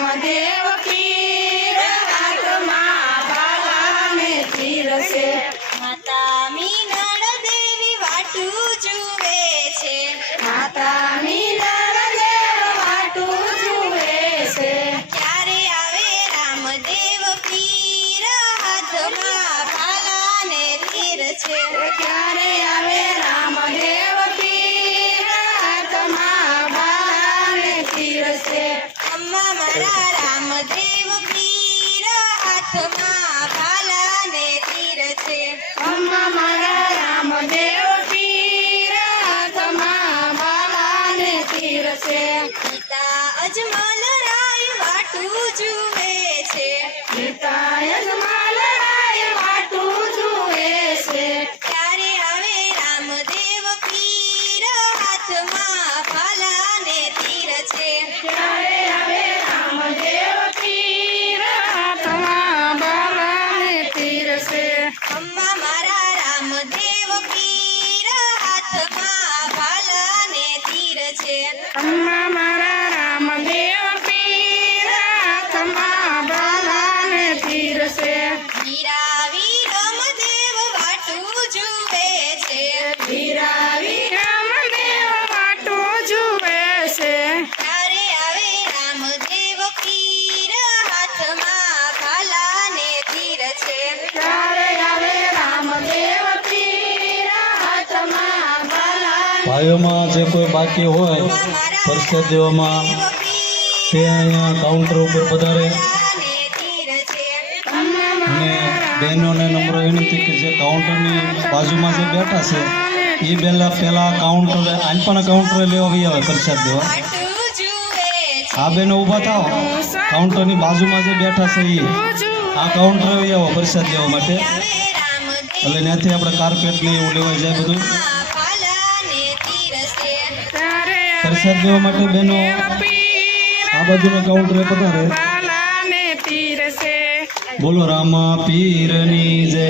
રામદેવ પીર હાથમાં ભાલા ને તીર છે માતા મીનળ દેવી વાટું જુએ છે માતા મીનળ દેવ વાટું જુએ છે ક્યારે આવે રામદેવ પીર હાથમાં ભાલા ને તીર છે ક્યારે આવે રામદેવ પીર હાથમાં ભાલા ને તીર છે અમ્મા મારા રામદેવ પીર હાથમાં ભાલા ને તીર છે અમ્મા મારા રામદેવ પીર હાથમાં ભાલા ને તીર છે પિતા અજમલ રાય વાટું જુએ છે પિતા યજમાન રાય વાટું જુએ છે ક્યારે આવે રામદેવ પીર હાથમાં ભાલા ને તીર છે ક્યારે આવે રામદેવ પીર હાથમાં ભાલા ને તીર છે અમ્મા મારા રામદેવ પીર હાથમાં ભાલા ને તીર છે અમ્મા મારા રામદેવ પીર હાથમાં ભાલા ને તીર છે વીરા વીરમદેવ વાટું જુએ છે વીરાવી રામદેવ વાટું જુએ છે ક્યારે આવે રામદેવ પીર હાથમાં ભાલા ને તીર છે ક્યારે આવે રામદેવ પીર હાથમાં ભાલા ને ભાઈઓમાં જે કોઈ બાકી હોય પરસાદ દેવામાં તે અહીંયા કાઉન્ટર ઉપર પધારે અને બહેનોને નમ્ર વિનંતી કે જે કાઉન્ટરની બાજુમાં જે બેઠા છે એ પહેલાં કાઉન્ટરે આન પણ કાઉન્ટરે લેવા આવી આવે પ્રસાદ દેવા આ બહેનો ઊભા થાવ કાઉન્ટરની બાજુમાં જે બેઠા છે એ આ કાઉન્ટરે આવી આવો પ્રસાદ દેવા માટે એટલે ત્યાંથી આપણે કાર્પેટ ને એવું લેવાઈ જાય બધું ક્યારે પ્રસાદ દેવા માટે બહેનો આ બાજુના કાઉન્ટરે પધારે ભાલા ને તીર છે બોલો રામા પીરની જય